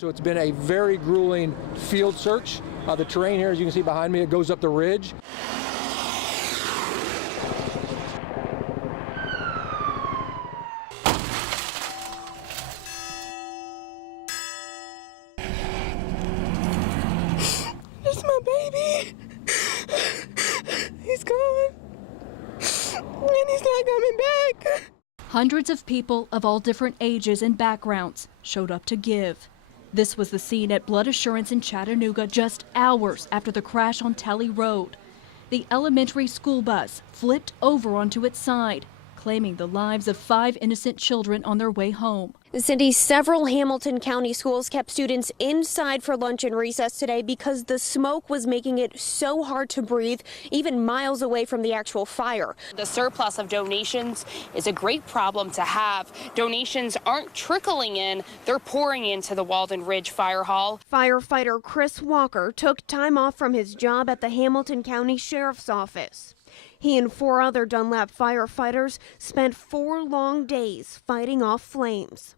So it's been a very grueling field search. The terrain here, as you can see behind me, it goes up the ridge. It's my baby. He's gone. And he's not coming back. Hundreds of people of all different ages and backgrounds showed up to give. This was the scene at Blood Assurance in Chattanooga just hours after the crash on Telley Road. The elementary school bus flipped over onto its side, claiming the lives of 5 innocent children on their way home. Cindy, several Hamilton County schools kept students inside for lunch and recess today because the smoke was making it so hard to breathe, even miles away from the actual fire. The surplus of donations is a great problem to have. Donations aren't trickling in, they're pouring into the Walden Ridge Fire Hall. Firefighter Chris Walker took time off from his job at the Hamilton County Sheriff's Office. He and 4 other Dunlap firefighters spent 4 long days fighting off flames.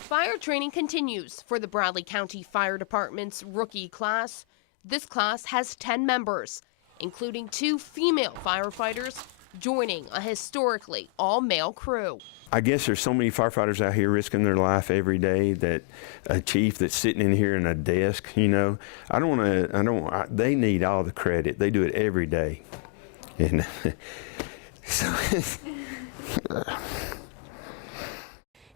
Fire training continues for the Bradley County Fire Department's rookie class. This class has 10 members, including 2 female firefighters, joining a historically all-male crew. I guess there's so many firefighters out here risking their life every day that a chief that's sitting in here in a desk, you know, they need all the credit. They do it every day. And so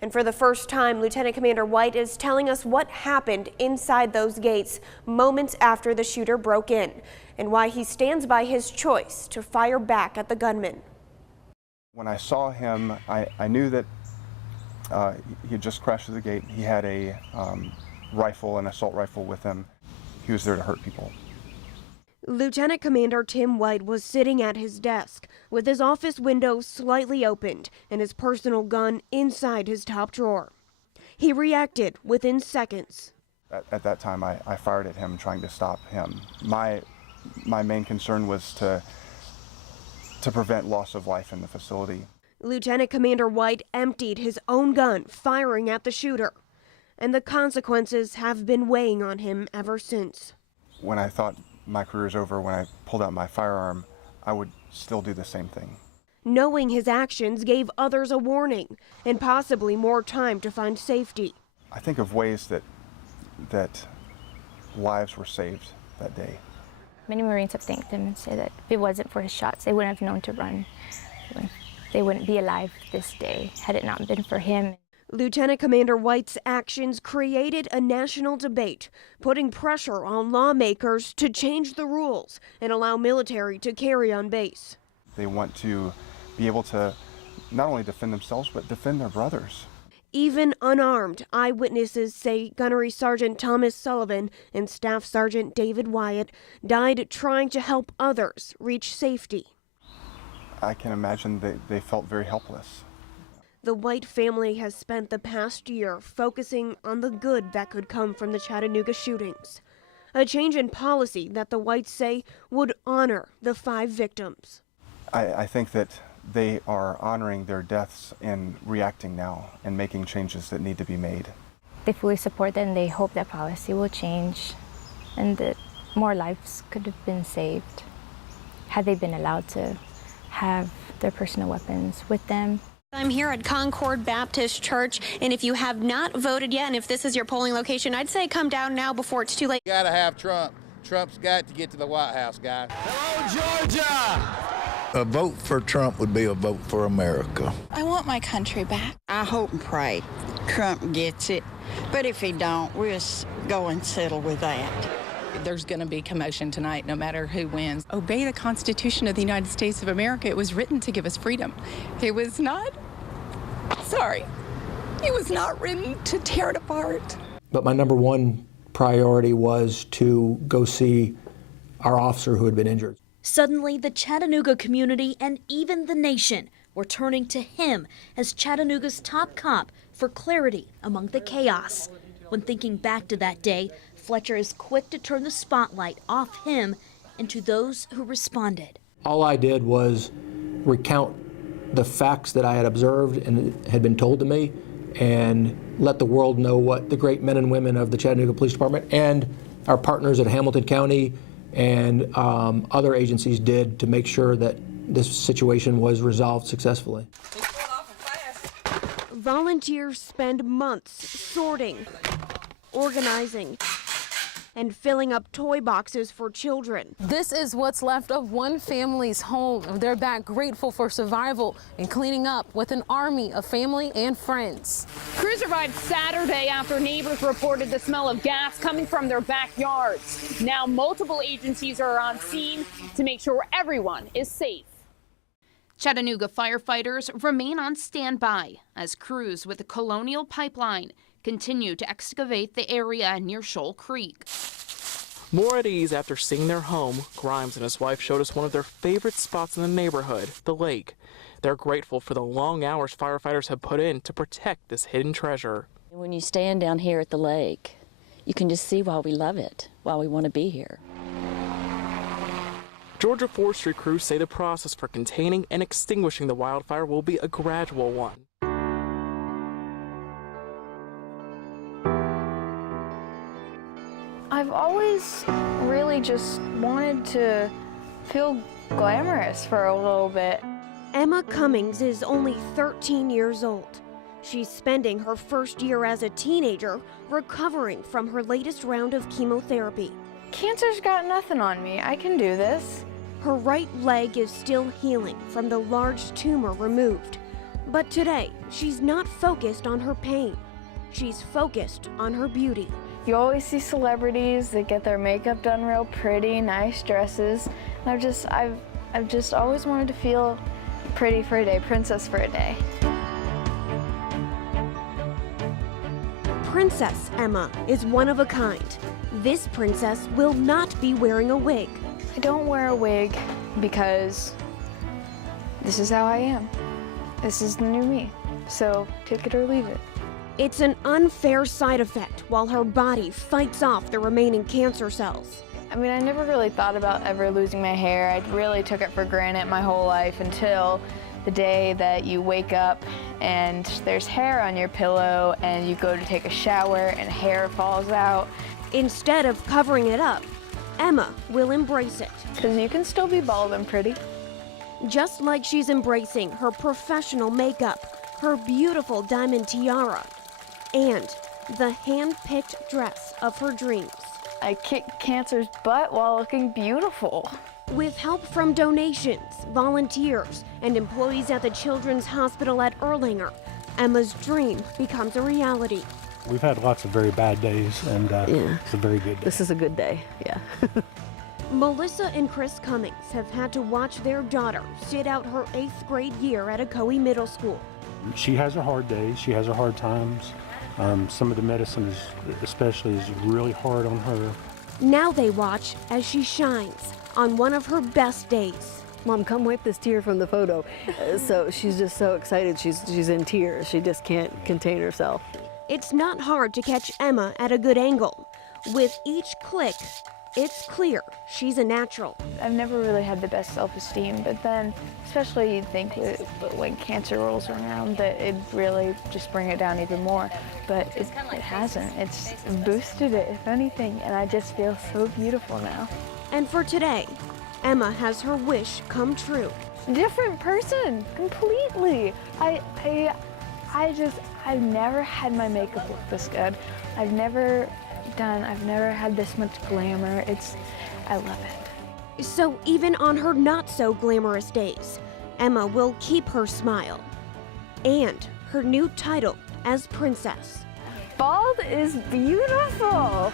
And for the first time, Lieutenant Commander White is telling us what happened inside those gates moments after the shooter broke in and why he stands by his choice to fire back at the gunman. When I saw him, I knew that he had just crashed through the gate. He had a rifle, an assault rifle with him. He was there to hurt people. Lieutenant Commander Tim White was sitting at his desk with his office window slightly opened and his personal gun inside his top drawer. He reacted within seconds. At that time, I fired at him, trying to stop him. My main concern was to prevent loss of life in the facility. Lieutenant Commander White emptied his own gun, firing at the shooter, and the consequences have been weighing on him ever since. When I thought my career is over, when I pulled out my firearm, I would still do the same thing. Knowing his actions gave others a warning and possibly more time to find safety. I think of ways that lives were saved that day. Many Marines have thanked him and said that if it wasn't for his shots, they wouldn't have known to run. They wouldn't be alive this day had it not been for him. Lieutenant Commander White's actions created a national debate, putting pressure on lawmakers to change the rules and allow military to carry on base. They want to be able to not only defend themselves, but defend their brothers. Even unarmed, eyewitnesses say Gunnery Sergeant Thomas Sullivan and Staff Sergeant David Wyatt died trying to help others reach safety. I can imagine they felt very helpless. The White family has spent the past year focusing on the good that could come from the Chattanooga shootings, a change in policy that the Whites say would honor the 5 victims. I think that they are honoring their deaths and reacting now and making changes that need to be made. They fully support that and they hope that policy will change and that more lives could have been saved had they been allowed to have their personal weapons with them. I'm here at Concord Baptist Church, and if you have not voted yet, and if this is your polling location, I'd say come down now before it's too late. Gotta have Trump. Trump's got to get to the White House, guys. Hello, Georgia! A vote for Trump would be a vote for America. I want my country back. I hope and pray Trump gets it, but if he don't, we'll go and settle with that. There's going to be commotion tonight, no matter who wins. Obey the Constitution of the United States of America. It was written to give us freedom. It was not, it was not written to tear it apart. But my number one priority was to go see our officer who had been injured. Suddenly, the Chattanooga community and even the nation were turning to him as Chattanooga's top cop for clarity among the chaos. When thinking back to that day, Fletcher is quick to turn the spotlight off him and to those who responded. All I did was recount the facts that I had observed and had been told to me, and let the world know what the great men and women of the Chattanooga Police Department and our partners at Hamilton County and other agencies did to make sure that this situation was resolved successfully. Volunteers spend months sorting, organizing, and filling up toy boxes for children. This is what's left of one family's home. They're back grateful for survival and cleaning up with an army of family and friends. Crews arrived Saturday after neighbors reported the smell of gas coming from their backyards. Now multiple agencies are on scene to make sure everyone is safe. Chattanooga firefighters remain on standby as crews with the Colonial Pipeline continue to excavate the area near Shoal Creek. More at ease after seeing their home, Grimes and his wife showed us one of their favorite spots in the neighborhood, the lake. They're grateful for the long hours firefighters have put in to protect this hidden treasure. When you stand down here at the lake, you can just see why we love it, why we want to be here. Georgia forestry crews say the process for containing and extinguishing the wildfire will be a gradual one. I've always really just wanted to feel glamorous for a little bit. Emma Cummings is only 13 years old. She's spending her first year as a teenager recovering from her latest round of chemotherapy. Cancer's got nothing on me. I can do this. Her right leg is still healing from the large tumor removed. But today, she's not focused on her pain. She's focused on her beauty. You always see celebrities that get their makeup done real pretty, nice dresses. And I've just always wanted to feel pretty for a day, princess for a day. Princess Emma is one of a kind. This princess will not be wearing a wig. I don't wear a wig because this is how I am. This is the new me. So take it or leave it. It's an unfair side effect while her body fights off the remaining cancer cells. I mean, I never really thought about ever losing my hair. I really took it for granted my whole life until the day that you wake up and there's hair on your pillow and you go to take a shower and hair falls out. Instead of covering it up, Emma will embrace it. Because you can still be bald and pretty. Just like she's embracing her professional makeup, her beautiful diamond tiara, and the hand-picked dress of her dreams. I kicked cancer's butt while looking beautiful. With help from donations, volunteers, and employees at the Children's Hospital at Erlanger, Emma's dream becomes a reality. We've had lots of very bad days, and it's a very good day. This is a good day, yeah. Melissa and Chris Cummings have had to watch their daughter sit out her 8th grade year at Ocoee Middle School. She has her hard days, she has her hard times. Some of the medicine especially is really hard on her. Now they watch as she shines on one of her best days. Mom, come wipe this tear from the photo. So she's just so excited, she's in tears. She just can't contain herself. It's not hard to catch Emma at a good angle. With each click, it's clear she's a natural. I've never really had the best self-esteem, but then, especially you'd think when cancer rolls around that it'd really just bring it down even more. But it hasn't. It's boosted it, if anything, and I just feel so beautiful now. And for today, Emma has her wish come true. Different person, completely. I've never had my makeup look this good. I've never had this much glamour. I love it. So even on her not so glamorous days, Emma will keep her smile and her new title as princess. Bald is beautiful.